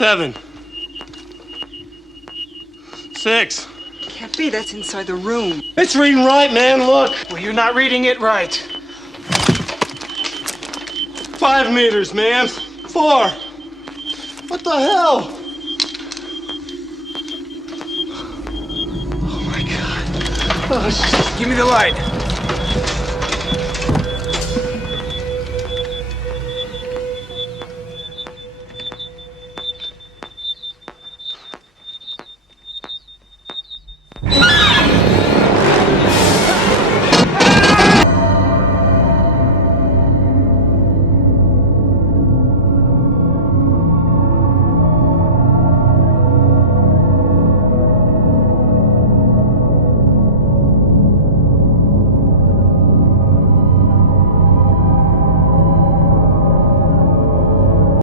7. 6. Can't be, that's inside the room. It's reading right, man, look. Well, you're not reading it right. 5 meters, man. 4. What the hell? Oh, my God. Oh, shit. Give me the light.